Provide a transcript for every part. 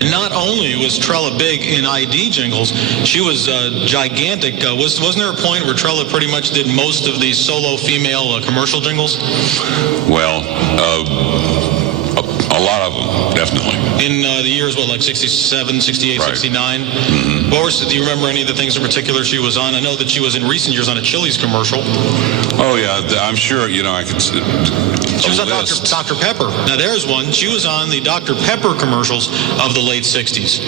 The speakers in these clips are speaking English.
And not only was Trella big in ID jingles, she was gigantic. Wasn't there a point where Trella pretty much did most of the solo female commercial jingles? Well, a lot of them, definitely. In the years, like 67, 68, right. 69? Mm-hmm. Do you remember any of the things in particular she was on? I know that she was in recent years on a Chili's commercial. Oh, yeah, I'm sure, I could... She was on Dr. Pepper. Now, there's one. She was on the Dr. Pepper commercials of the late 60s.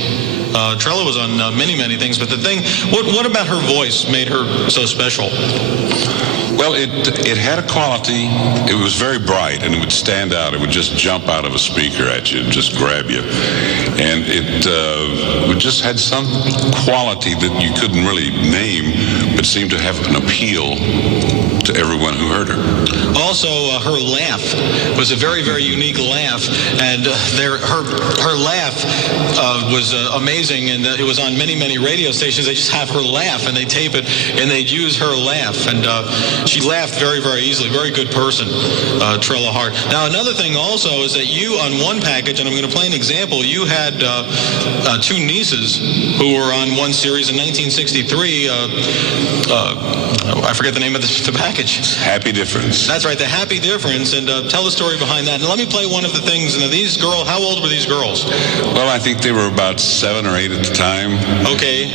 Trella was on many, many things, but the thing... What about her voice made her so special? Well, it had a quality. It was very bright, and it would stand out. It would just jump out of a speaker at you and just grab you. And it just had some quality that you couldn't really name, but seemed to have an appeal to everyone who heard her. Also, her laugh was a very, very unique laugh, and her laugh was amazing, and it was on many, many radio stations. They just have her laugh, and they tape it, and they'd use her laugh, and she laughed very, very easily. Very good person, Trella Hart. Now, another thing also is that you, on one package, and I'm going to play an example, you had two nieces who were on one series in 1963. I forget the name of the package. Happy Difference. That's right, the Happy Difference, and tell the story behind that. And let me play one of the things. And these girls, how old were these girls? Well, I think they were about 7 or 8 at the time. Okay.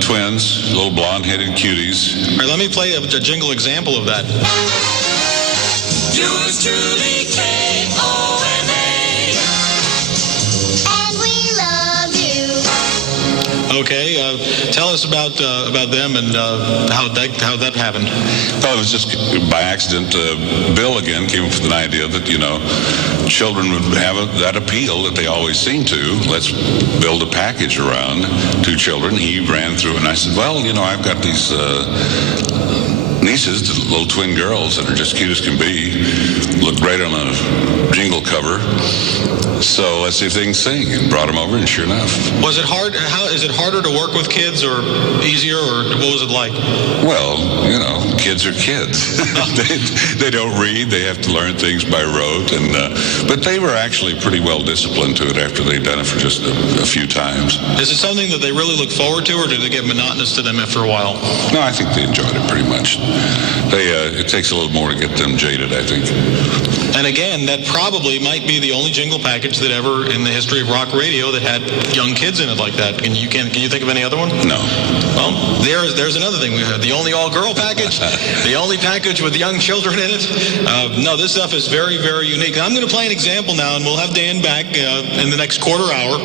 Twins, little blonde-headed cuties. All right, let me play a jingle example of that. Yours truly, KOMA. And we love you. Okay, tell us about them and how that happened. Well, it was just by accident. Bill again came up with an idea that children would have that appeal that they always seem to. Let's build a package around 2 children. He ran through it, and I said, well, I've got these nieces, the little twin girls that are just cute as can be, look great on a jingle cover. So let's see if they can sing, and brought them over, and sure enough. Was it hard? Is it harder to work with kids, or easier, or what was it like? Well, kids are kids. they don't read. They have to learn things by rote, but they were actually pretty well disciplined to it after they'd done it for just a few times. Is it something that they really look forward to, or did it get monotonous to them after a while? No, I think they enjoyed it pretty much. It takes a little more to get them jaded, I think. And again, that probably might be the only jingle package that ever in the history of rock radio that had young kids in it like that. Can you think of any other one? No. Well, there's another thing. We have the only all-girl package, the only package with young children in it. No, this stuff is very, very unique. I'm going to play an example now, and we'll have Dan back in the next quarter hour.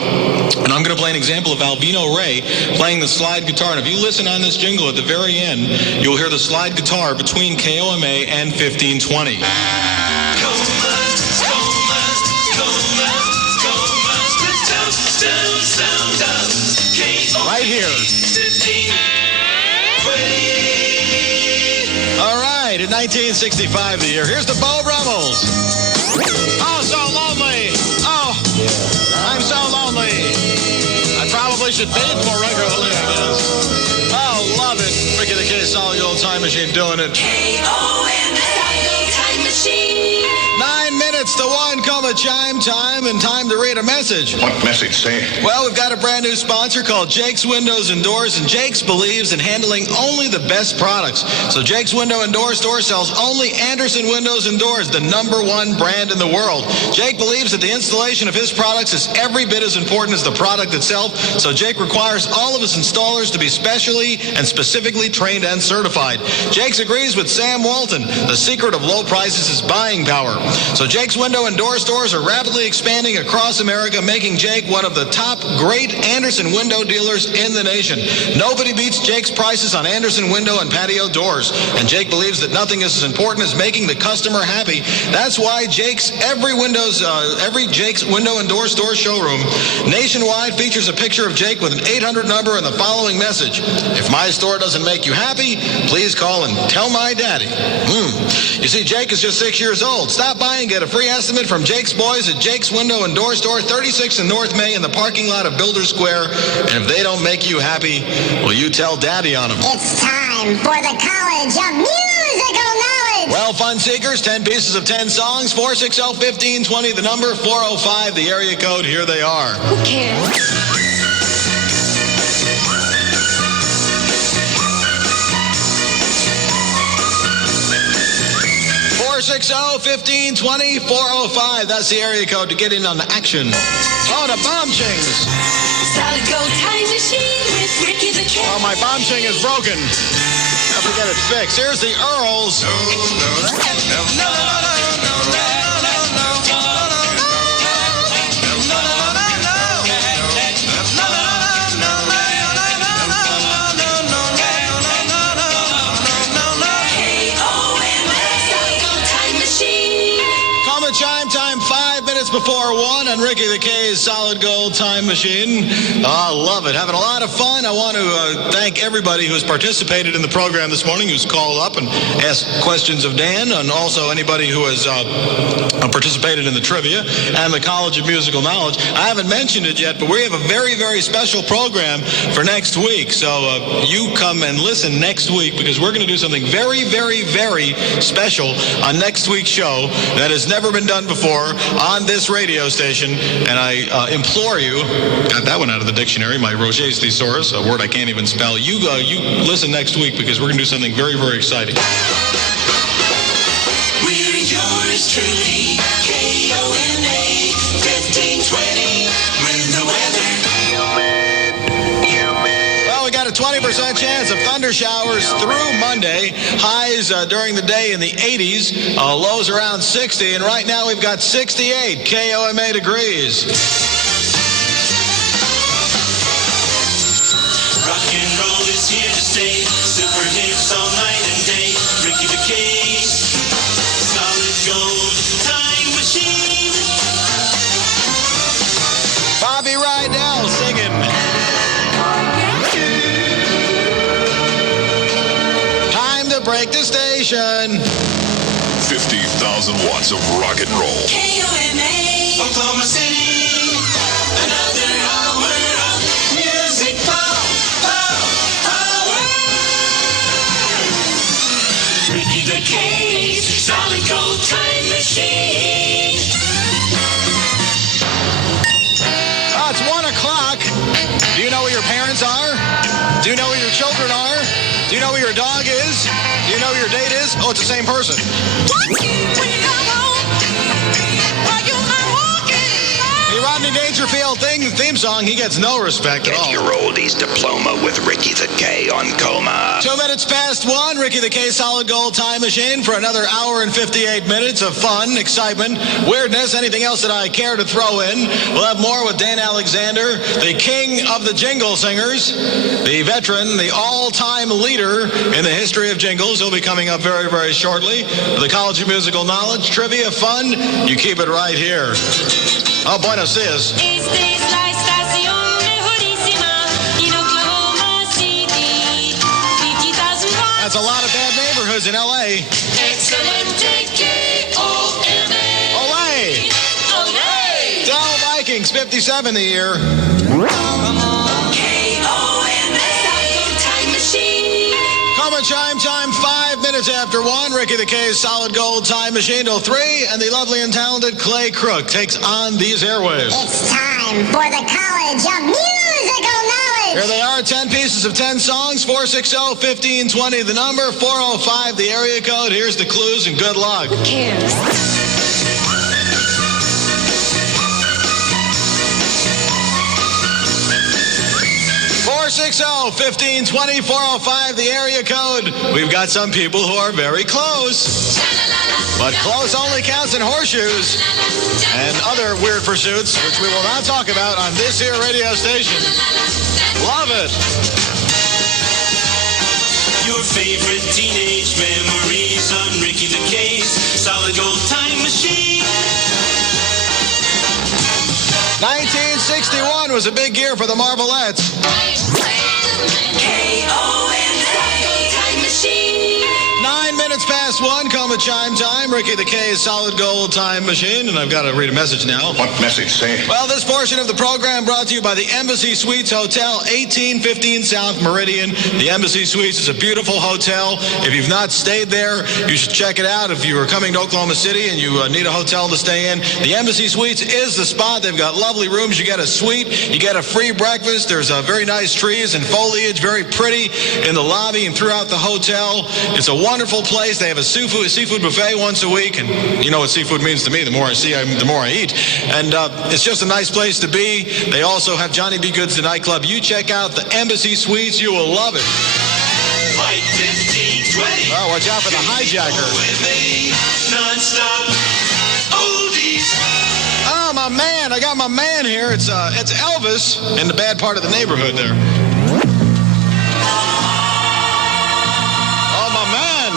And I'm going to play an example of Albino Ray playing the slide guitar. And if you listen on this jingle at the very end, you'll hear the slide guitar between KOMA and 1520. Right here. All right, in 1965, the year. Here's the Beau Brummels. Oh, so lonely. Oh, I'm so lonely. I probably should bathe more regularly, I guess. Oh, love it. Ricky the Kid, Solid Old Time Machine doing it. KOMA, Time Machine. 9 minutes to 1, KOMA chime time, and time to read a message. What message, say? Well, we've got a brand new sponsor called Jake's Windows and Doors, and Jake's believes in handling only the best products. So Jake's Window and Door Store sells only Andersen Windows and Doors, the #1 brand in the world. Jake believes that the installation of his products is every bit as important as the product itself, so Jake requires all of his installers to be specially and specifically trained and certified. Jake's agrees with Sam Walton. The secret of low prices is buying power. So Jake's Window and Door Stores are rapidly expanding across America, making Jake one of the top great Andersen window dealers in the nation. Nobody beats Jake's prices on Andersen window and patio doors. And Jake believes that nothing is as important as making the customer happy. That's why Jake's every Jake's Window and Door Store showroom nationwide features a picture of Jake with an 800 number and the following message. If my store doesn't make you happy, please call and tell my daddy. You see, Jake is just 6 years old. Stop by and get a free estimate from Jake's boys at Jake's Window and Door Store, 36 in North May in the parking lot of Builder Square. And if they don't make you happy, well, you tell Daddy on them. It's time for the College of Musical Knowledge. knowledge. Well, fun seekers, 10 pieces of 10 songs, 460-1520, the number, 405, the area code. Here they are. Who cares? 460-1520, 405. That's the area code to get in on the action. Oh, the bomb chings. Solid gold time machine with Ricky the Cat. Oh, my bomb ching is broken. Have to get it fixed. Here's the Earls. Chime time, 5 minutes before 1 on Ricky the K's Solid Gold Time Machine. I love it. Having a lot of fun. I want to thank everybody who's participated in the program this morning, who's called up and asked questions of Dan, and also anybody who has participated in the trivia and the College of Musical Knowledge. I haven't mentioned it yet, but we have a very, very special program for next week. So you come and listen next week, because we're going to do something very, very, very special on next week's show that has never been done before on this radio station. And I implore you, got that one out of the dictionary, my Roget's thesaurus, a word I can't even spell. You listen next week, because we're going to do something very, very exciting. We're yours truly, KOMA 1520, when the weather. Well, we got a 20% chance of thunder showers through Monday. Highs during the day in the 80s, lows around 60, and right now we've got 68 KOMA degrees. Rock and roll is here to stay. Super hits all night and day. Ricky the Case. Solid gold time machine. Bobby Rydell singing. Time to break the station. 50,000 watts of rock and roll. KOMA, Oklahoma City. Another hour of music power. Ricky the K's Solid Gold Time Machine. Oh, it's 1 o'clock. Do you know where your parents are? Do you know where your children are? Do you know where your dog is? Do you know where your date is? Oh, it's the same person. The Rodney Dangerfield theme song, he gets no respect at Get all. your oldies diploma with Ricky the K on KOMA. 2 minutes past 1, Ricky the K Solid Gold Time Machine for another hour and 58 minutes of fun, excitement, weirdness, anything else that I care to throw in. We'll have more with Dan Alexander, the king of the jingle singers, the veteran, the all-time leader in the history of jingles. He'll be coming up very, very shortly. The College of Musical Knowledge, trivia, fun, you keep it right here. Oh, buenos dias. Esta es la estación mejorísima en Oklahoma City. 50,000 watts. That's a lot of bad neighborhoods in L.A. Excelente KOMA. Olay! Olay! Dow Vikings, 57 the year. KOMA Solid Gold Time Machine. KOMA chime time, 5 minutes after 1. Ricky the K's Solid Gold Time Machine till 3. And the lovely and talented Clay Crook takes on these airwaves. It's time for the College of Musical Knowledge. Here they are, 10 pieces of 10 songs, 460-1520, the number, 405, the area code. Here's the clues, and good luck. Who cares? 460-1520, 405, the area code. We've got some people who are very close, but close only counts in horseshoes and other weird pursuits, which we will not talk about on this here radio station. Love it. Your favorite teenage memories on Ricky the Case. Solid gold time machine. 1961 was a big year for the Marvelettes. KOMA Solid Gold Time Machine. 9 minutes past past 1, KOMA chime time. Ricky the K's solid gold time machine, and I've got to read a message now. What message say? Well, this portion of the program brought to you by the Embassy Suites Hotel, 1815 South Meridian. The Embassy Suites is a beautiful hotel. If you've not stayed there, you should check it out. If you are coming to Oklahoma City and you need a hotel to stay in, the Embassy Suites is the spot. They've got lovely rooms. You get a suite. You get a free breakfast. There's very nice trees and foliage, very pretty in the lobby and throughout the hotel. It's a wonderful place. They have a seafood buffet once a week, and you know what seafood means to me. The more I see, the more I eat. And it's just a nice place to be. They also have Johnny B. Good's the nightclub. You check out the Embassy Suites. You will love it. Flight 1520. Oh, watch out for the hijacker. With me, non-stop oldies. Oh, my man. I got my man here. It's Elvis in the bad part of the neighborhood there. Oh, my man.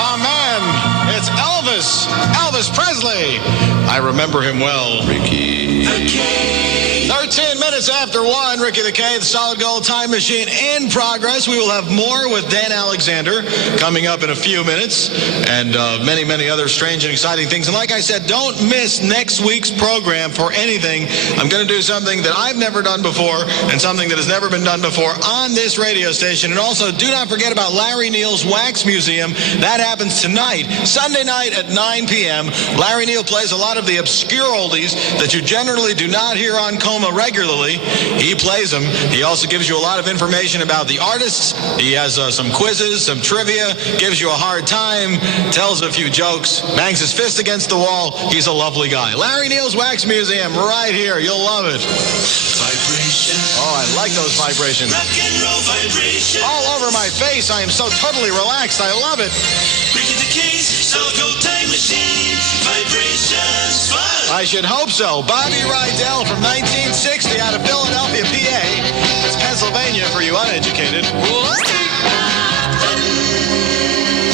My man. It's Elvis. Elvis Presley. I remember him well. Ricky. 13 minutes after 1, Ricky the K, the Solid Gold Time Machine in progress. We will have more with Dan Alexander coming up in a few minutes, and many, many other strange and exciting things. And like I said, don't miss next week's program for anything. I'm going to do something that I've never done before and something that has never been done before on this radio station. And also, do not forget about Larry Neal's Wax Museum. That happens tonight, Sunday night at 9 p.m. Larry Neal plays a lot of the obscure oldies that you generally do not hear on KOMA regularly. He plays them. He also gives you a lot of information about the artists. He has some quizzes, some trivia, gives you a hard time, tells a few jokes, bangs his fist against the wall. He's a lovely guy. Larry Neal's Wax Museum, right here. You'll love it. Vibration. Oh, I like those vibrations. Rock and roll vibration. All over my face. I am so totally relaxed. I love it. Ricky the K's solid gold time machine. Vibrations fun. I should hope so. Bobby Rydell from 1960 out of Philadelphia, PA. It's Pennsylvania for you uneducated.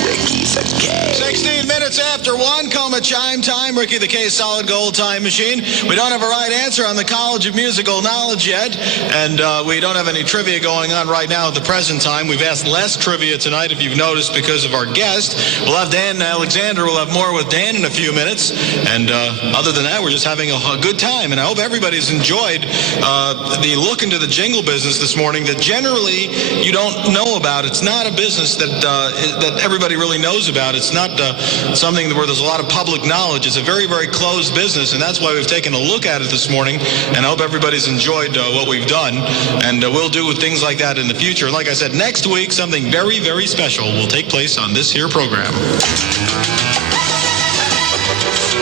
Ricky the K. 16 minutes after 1, KOMA chime time. Ricky the K solid gold time machine. We don't have a right answer on the College of Musical Knowledge yet, and we don't have any trivia going on right now at the present time. We've asked less trivia tonight, if you've noticed, because of our guest. We'll have Dan Alexander. We'll have more with Dan in a few minutes, and other than that, we're just having a good time, and I hope everybody's enjoyed the look into the jingle business this morning that generally you don't know about. It's not a business that everybody really knows about. It's not something where there's a lot of public knowledge. It's a very, very closed business, and that's why we've taken a look at it this morning, and I hope everybody's enjoyed what we've done, and we'll do things like that in the future. And like I said, next week, something very, very special will take place on this here program.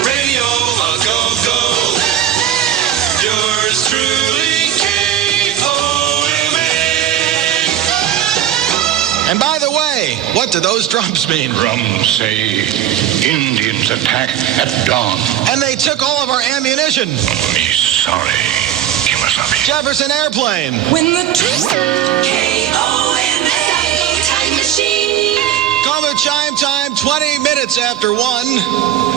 Radio a go-go. Yours truly, KOMA. And by the way, what do those drums mean? Drums say Indians attack at dawn. And they took all of our ammunition. Me sorry. Kimasabi. Jefferson Airplane. When the KOMA time machine. KOMA chime time, 20 minutes after 1.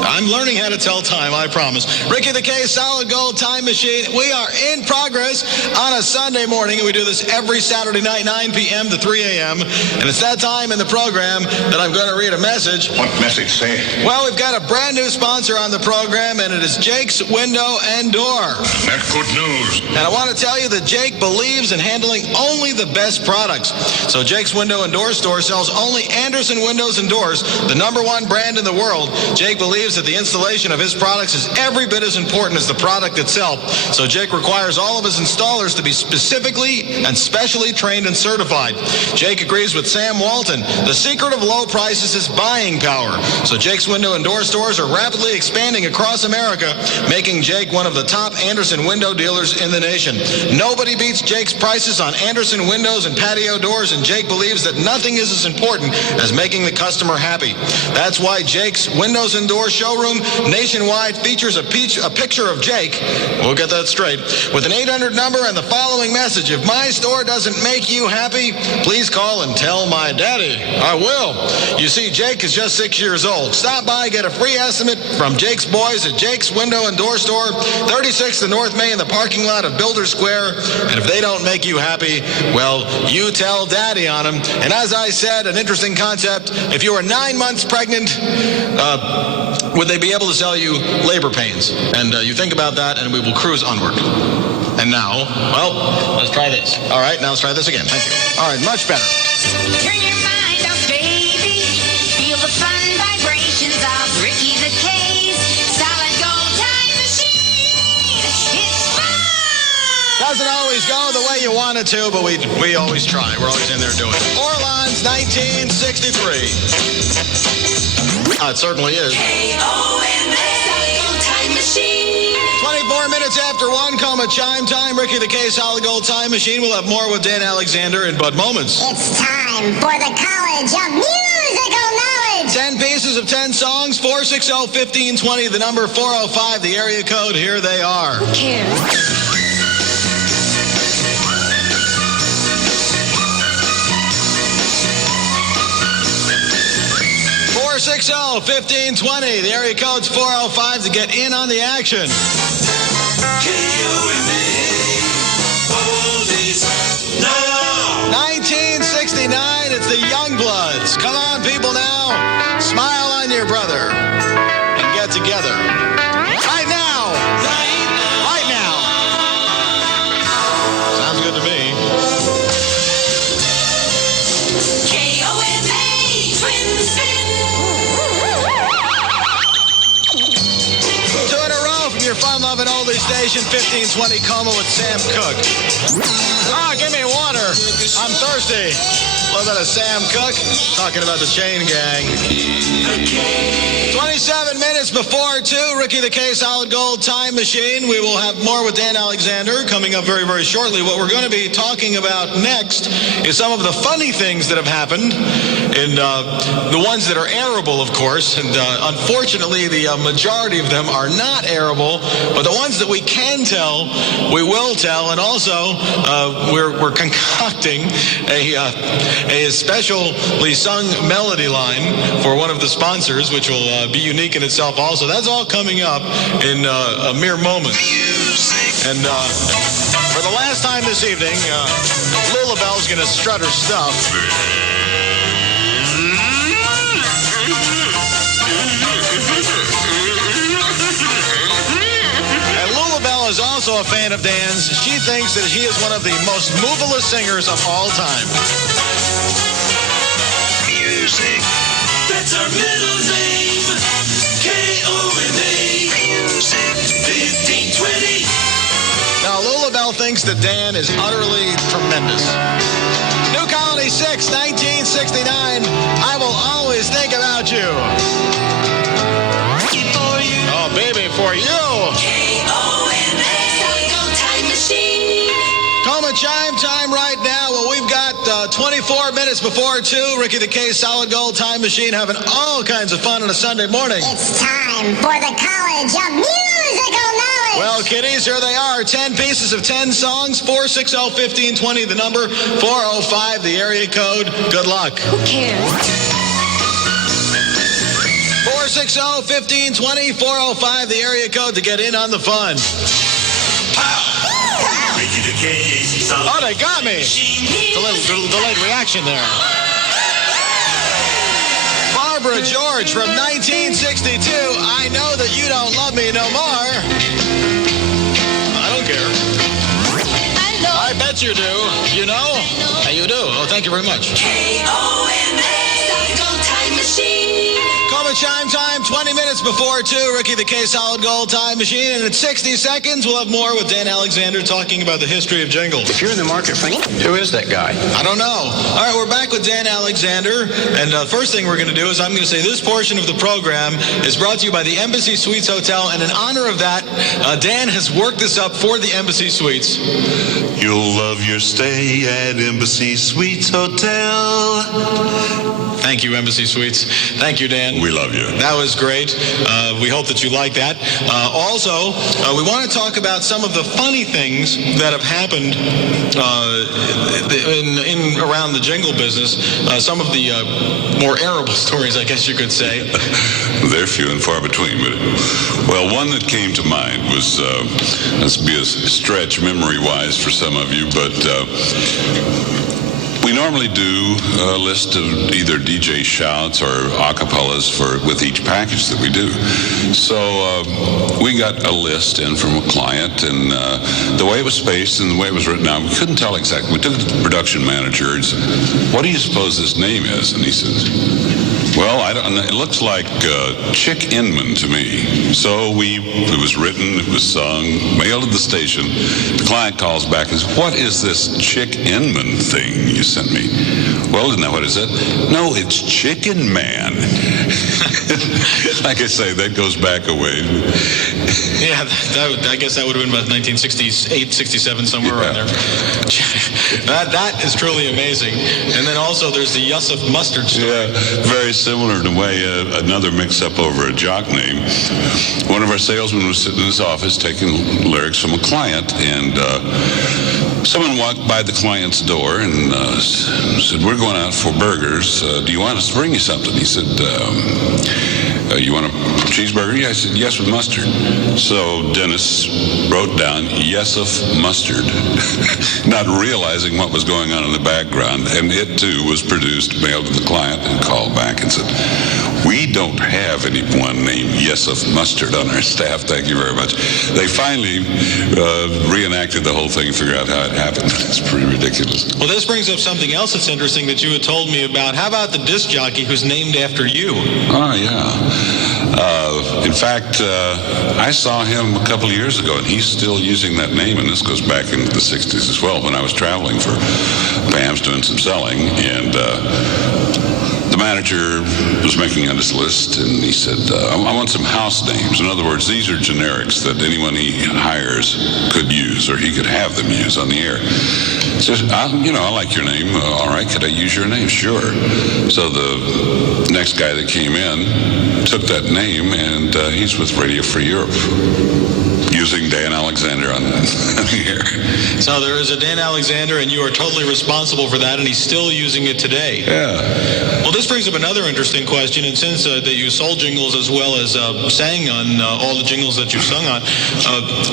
I'm learning how to tell time, I promise. Ricky the K solid gold time machine. We are in progress on a Sunday morning, and we do this every Saturday night, 9 p.m. to 3 a.m. And it's that time in the program that I'm going to read a message. What message say? Well, we've got a brand new sponsor on the program, and it is Jake's Window and Door. That's good news. And I want to tell you that Jake believes in handling only the best products. So Jake's Window and Door Store sells only Anderson windows and doors, the #1 brand in the world. Jake believes that the installation of his products is every bit as important as the product itself. So Jake requires all of his installers to be specifically and specially trained and certified. Jake agrees with Sam Walton. The secret of low prices is buying power. So Jake's Window and Door stores are rapidly expanding across America, making Jake one of the top Anderson window dealers in the nation. Nobody beats Jake's prices on Anderson windows and patio doors, and Jake believes that nothing is as important as making the customer happy. That's why Jake's Windows and Doors showroom nationwide features a picture of Jake, we'll get that straight, with an 800 number and the following message: if my store doesn't make you happy, please call and tell my daddy. I will. You see, Jake is just 6 years old. Stop by, get a free estimate from Jake's boys at Jake's Window and Door Store, 36th and North Main in the parking lot of Builder Square. And if they don't make you happy, well, you tell daddy on them. And as I said, an interesting concept, if you were 9 months pregnant, would they be able to sell you labor pains? And you think about that, and we will cruise onward. And now, well, let's try this. All right, now let's try this again. Thank you. All right, much better. Turn your mind off, baby. Feel the fun vibrations of Ricky the K's solid gold time machine. It's fun! Doesn't always go the way you want it to, but we always try. We're always in there doing it. Orleans, 1963. It certainly is. KOMA solid gold time machine. 24 minutes after 1, KOMA chime time. Ricky the K, Solid Gold Time Machine. We'll have more with Dan Alexander in but moments. It's time for the College of Musical Knowledge. 10 pieces of 10 songs, 460-1520, the number 405, the area code. Here they are. Who cares? 460-1520, the area code's 405 to get in on the action. KOMA, oldies now. 1969, it's the Youngbloods. Come on, people now. Smile on your brother and get together. Right now. Right now. Sounds good to me. KOMA Twin Spin. 2 in a row from your fun-loving oldie station, 1520 KOMA with Sam Cooke. Give me water. I'm thirsty. A little bit of Sam Cooke talking about the Chain Gang. 27 minutes before 2, Ricky the K, Solid Gold Time Machine. We will have more with Dan Alexander coming up very, very shortly. What we're going to be talking about next is some of the funny things that have happened, and the ones that are airable, of course. And unfortunately, the majority of them are not airable, but the ones that we can tell, we will tell. And also, we're concocting a specially sung melody line for one of the sponsors, which will be unique in itself also. That's all coming up in a mere moment. And for the last time this evening, Lulabelle's going to strut her stuff. Is also a fan of Dan's. She thinks that he is one of the most moveless singers of all time. Music. That's our middle name. KOMA. Music. 1520. Now, Lulabelle thinks that Dan is utterly tremendous. New Colony 6, 1969. I will always think about you. For you. Oh, baby, for you. KOMA chime time right now. Well, we've got 24 minutes before 2. Ricky the K, Solid Gold Time Machine, having all kinds of fun on a Sunday morning. It's time for the College of Musical Knowledge. Well, kiddies, here they are. 10 pieces of 10 songs. 460-1520, the number 405, the area code. Good luck. Who cares? 460-1520, 405, the area code to get in on the fun. Ricky the K. Oh, they got me. A little delayed reaction there. Barbara George from 1962. I know that you don't love me no more. I don't care. I bet you do. You know? And you do. Oh, thank you very much. KOMA Solid Gold Time Machine. KOMA chime time, 20 minutes before 2. Ricky the K, Solid Gold Time Machine. And in 60 seconds, we'll have more with Dan Alexander talking about the history of jingles. If you're in the market for who is that guy? I don't know. All right, we're back with Dan Alexander. And the first thing we're going to do is I'm going to say this portion of the program is brought to you by the Embassy Suites Hotel. And in honor of that, Dan has worked this up for the Embassy Suites. You'll love your stay at Embassy Suites Hotel. Thank you, Embassy Suites. Thank you, Dan. We love you. That was great. We hope that you like that. Also, we want to talk about some of the funny things that have happened in around the jingle business. Some of the more airable stories, I guess you could say. They're few and far between, but well, one that came to mind was this will be a stretch memory-wise for some of you, but we We normally do a list of either DJ shouts or acapellas with each package that we do. So we got a list in from a client, and the way it was spaced and the way it was written out, we couldn't tell exactly. We took it to the production manager and said, "What do you suppose this name is?" And he says, "Well, I don't know. It looks like Chick Inman to me." So it was written, it was sung, mailed to the station. The client calls back and says, "What is this Chick Inman thing you sent me?" "Well, isn't that what it said?" "No, it's Chicken Man." Like I say, that goes back a ways. Yeah, I guess that would have been about 1968, 67, somewhere around there. That is truly amazing. And then also there's the Yusuf Mustard story. Yeah, very similar in a way. Another mix-up over a jock name. One of our salesmen was sitting in his office taking lyrics from a client, and someone walked by the client's door and said, "We're going out for burgers. Do you want us to bring you something?" He said, "You want a cheeseburger?" Yeah, I said, "Yes, with mustard." So Dennis wrote down Yusuf Mustard, not realizing what was going on in the background, and it too was produced, mailed to the client, and called back and said, "We don't have anyone named Yusuf Mustard on our staff, thank you very much." They finally reenacted the whole thing and figured out how it happened. It's pretty ridiculous. Well, this brings up something else that's interesting that you had told me about. How about the disc jockey who's named after you? Oh, yeah. In fact, I saw him a couple of years ago, and he's still using that name, and this goes back into the 60s as well, when I was traveling for BAMS doing some selling, and the manager was making on his list, and he said, I want some house names. In other words, these are generics that anyone he hires could use, or he could have them use on the air. He says, I like your name. All right, could I use your name? Sure. So the next guy that came in took that name, and he's with Radio Free Europe, using Dan Alexander on the air. So there is a Dan Alexander, and you are totally responsible for that, and he's still using it today. Yeah. Well, this brings up another interesting question, and since that you sold jingles as well as sang on all the jingles that you've sung on,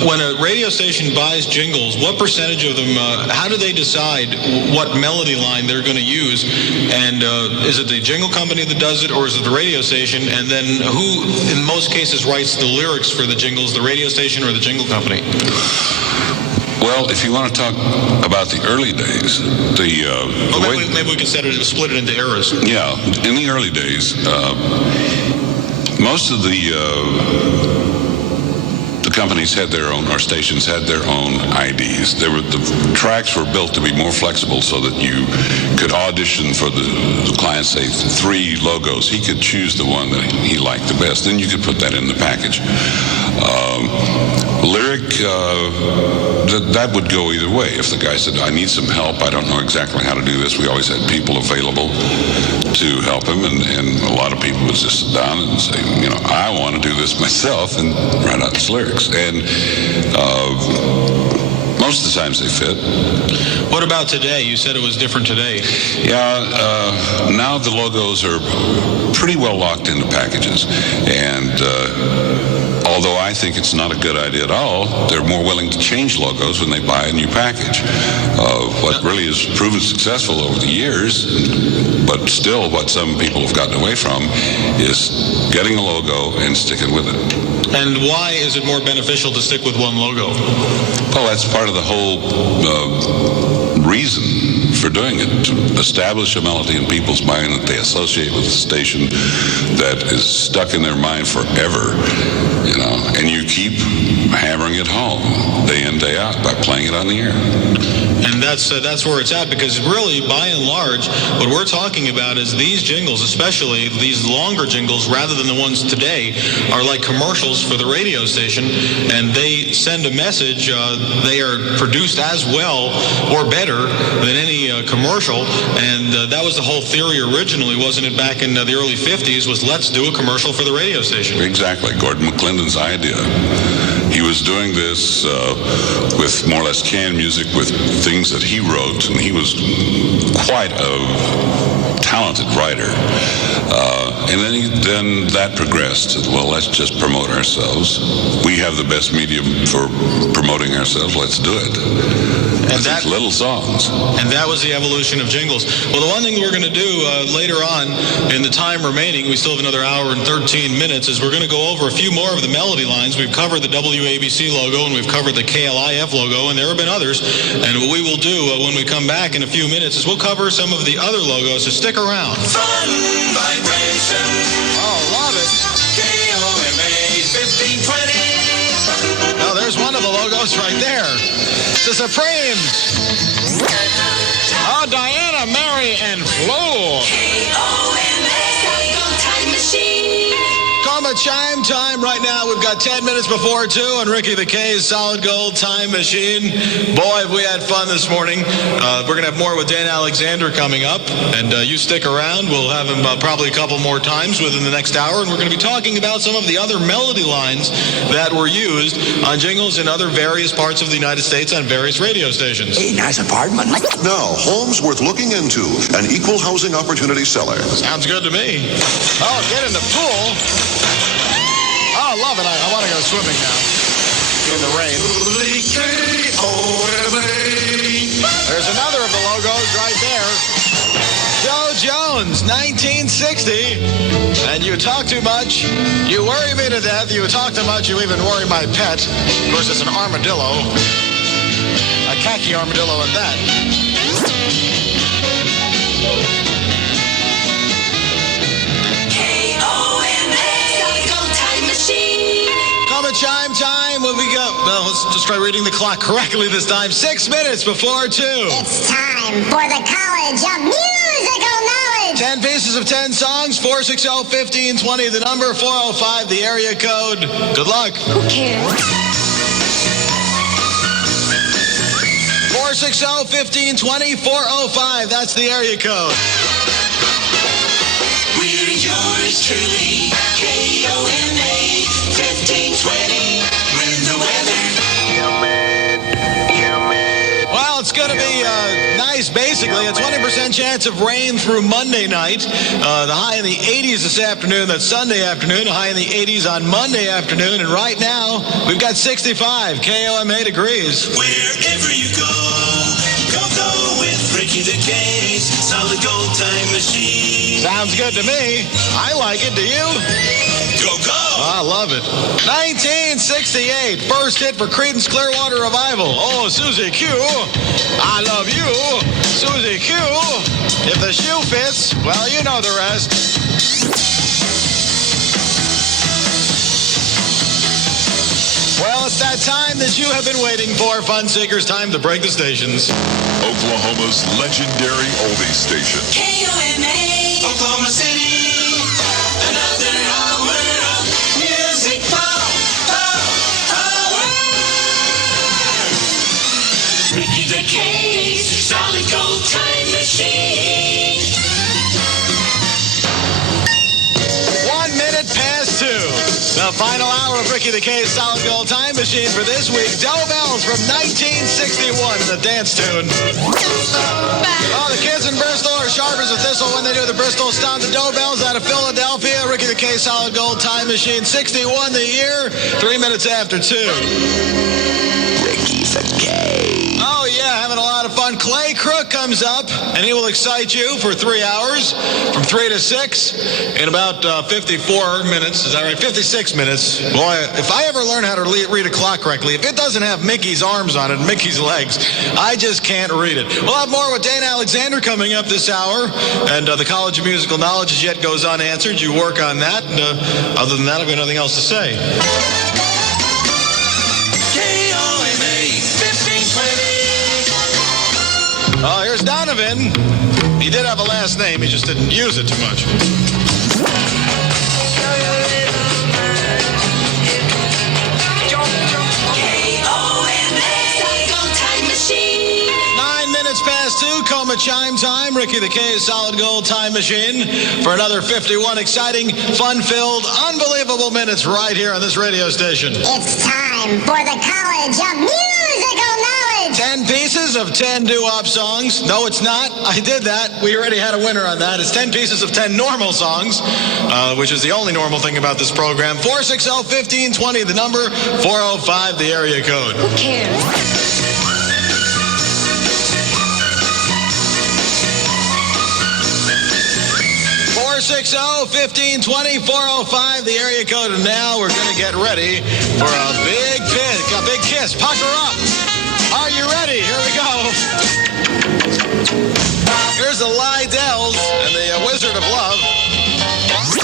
when a radio station buys jingles, what percentage of them, how do they decide what melody line they're going to use? And is it the jingle company that does it, or is it the radio station? And then who, in most cases, writes the lyrics for the jingles, the radio station or the jingle company? Well, if you want to talk about the early days, maybe we can split it into eras. Yeah, in the early days, most of the companies had their own, or stations had their own IDs. The tracks were built to be more flexible so that you could audition for the client, say, 3 logos. He could choose the one that he liked the best. Then you could put that in the package. Lyric, that would go either way. If the guy said, I need some help, I don't know exactly how to do this, we always had people available to help him, and a lot of people would just sit down and say, I want to do this myself, and write out his lyrics. And most of the times they fit. What about today? You said it was different today. Yeah, now the logos are pretty well locked into packages, and although I think it's not a good idea at all, they're more willing to change logos when they buy a new package. What really has proven successful over the years, but still what some people have gotten away from, is getting a logo and sticking with it. And why is it more beneficial to stick with one logo? Well, that's part of the whole reason for doing it, to establish a melody in people's mind that they associate with a station that is stuck in their mind forever, and you keep hammering it home day in, day out by playing it on the air. And that's where it's at, because really, by and large, what we're talking about is these jingles, especially these longer jingles, rather than the ones today, are like commercials for the radio station, and they send a message. They are produced as well or better than any commercial, and that was the whole theory originally, wasn't it, back in the early 50s, was let's do a commercial for the radio station. Exactly. Gordon McClendon's idea. He was doing this with more or less canned music, with things that he wrote, and he was quite a talented writer. And then that progressed. Well, let's just promote ourselves. We have the best medium for promoting ourselves. Let's do it. With these little songs. And that was the evolution of jingles. Well, the one thing we're going to do later on in the time remaining, we still have another hour and 13 minutes, is we're going to go over a few more of the melody lines. We've covered the WABC logo and we've covered the KLIF logo, and there have been others. And what we will do when we come back in a few minutes is we'll cover some of the other logos, so stick around. Fun vibration. Oh, love it. KOMA 1520. Oh, there's one of the logos right there. The Supremes. Oh, Diana, Mary, and Flo. KOMA, time machine. KOMA chime time right now. We've got 10 minutes before 2 on Ricky the K's Solid Gold Time Machine. Boy, have we had fun this morning. We're going to have more with Dan Alexander coming up. And you stick around. We'll have him probably a couple more times within the next hour. And we're going to be talking about some of the other melody lines that were used on jingles in other various parts of the United States on various radio stations. Hey, nice apartment. Now, homes worth looking into. An equal housing opportunity seller. Sounds good to me. Oh, get in the pool. Oh, love it. I want to go swimming now. In the rain. There's another of the logos right there. Joe Jones, 1960. And you talk too much. You worry me to death. You talk too much. You even worry my pet. Of course, it's an armadillo. A khaki armadillo at that. KOMA chime time. When we go, well, let's just try reading the clock correctly this time. 6 minutes before 2. It's time for the College of Musical Knowledge. 10 pieces of 10 songs. 460-1520, the number. 405, the area code. Good luck. Who cares? 460-1520, 405. That's the area code. We're yours truly. KOMA 1520. When the weather. Well, it's going to be nice, basically. A 20% chance of rain through Monday night. The high in the 80s this afternoon. That's Sunday afternoon. A high in the 80s on Monday afternoon. And right now, we've got 65 KOMA degrees. Wherever you go, go with Ricky the K's Solid Gold Time Machine. Sounds good to me. I like it. Do you? Go, go. I love it. 1968, first hit for Creedence Clearwater Revival. Oh, Susie Q, I love you. Susie Q, if the shoe fits, well, you know the rest. Well, it's that time that you have been waiting for, Fun Seekers. Time to break the stations. Oklahoma's legendary oldies station. KOMA, Oklahoma City. Another hour of music power. Ricky the K's Solid Gold Time Machine. 1 minute past 2. The final hour of Ricky the K's Solid Gold Time Machine for this week. Bells from 1961, the dance tune. Oh, the kids in Bristol are sharp as a thistle when they do the Bristol Stomp. The Bells out of Philadelphia. Ricky the K's Solid Gold Time Machine. 61 the year, 3 minutes after 2. Ricky the K. Oh, yeah, having a lot of fun. Clay Crook comes up, and he will excite you for 3 hours, from 3 to 6, in about 54 minutes. Is that right? 56 minutes. Boy, if I ever learn how to read a clock correctly, if it doesn't have Mickey's arms on it and Mickey's legs, I just can't read it. We'll have more with Dan Alexander coming up this hour, and the College of Musical Knowledge as yet goes unanswered. You work on that, and other than that, I've got nothing else to say. Oh, here's Donovan. He did have a last name. He just didn't use it too much. KOMA chime time. Ricky the K's Solid Gold Time Machine for another 51 exciting, fun-filled, unbelievable minutes right here on this radio station. It's time for the College of Musical Knowledge. 10 pieces of 10 doo-wop songs. No, it's not. I did that. We already had a winner on that. It's 10 pieces of 10 normal songs, which is the only normal thing about this program. 460-1520, the number. 405, the area code. Who cares? 660-1520-405, the area code. And now we're going to get ready for a big kiss. Pucker up. Are you ready? Here we go. Here's the Lydells and the Wizard of Love.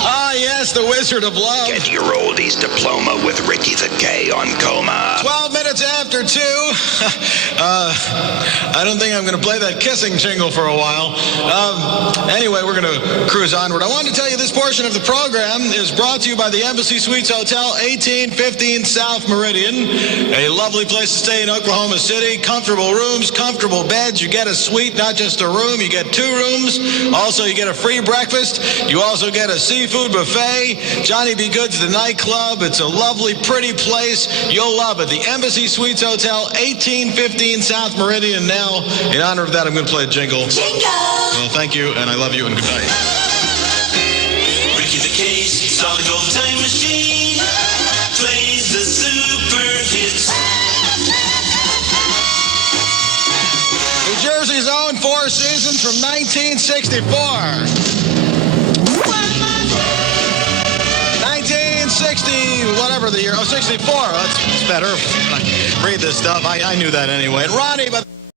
Ah, yes, the Wizard of Love. Get your oldies diploma with Ricky the K on KOMA. 12 minutes after 2. I don't think I'm going to play that kissing jingle for a while. Anyway, we're going to cruise onward. I wanted to tell you this portion of the program is brought to you by the Embassy Suites Hotel, 1815 South Meridian. A lovely place to stay in Oklahoma City. Comfortable rooms, comfortable beds. You get a suite, not just a room. You get 2 rooms. Also, you get a free breakfast. You also get a seafood buffet. Johnny B. Good's the nightclub. It's a lovely, pretty place. You'll love it. The Embassy Suites Hotel, 1815 South Meridian. Now, in honor of that, I'm going to play a jingle. Jingle! Well, thank you, and I love you, and good night. Ricky the K's solid gold time machine plays the super hits. New Jersey's own Four Seasons from 1964. 1960, whatever the year. Oh, 64. That's better. Read this stuff. I knew that anyway. And Ronnie, but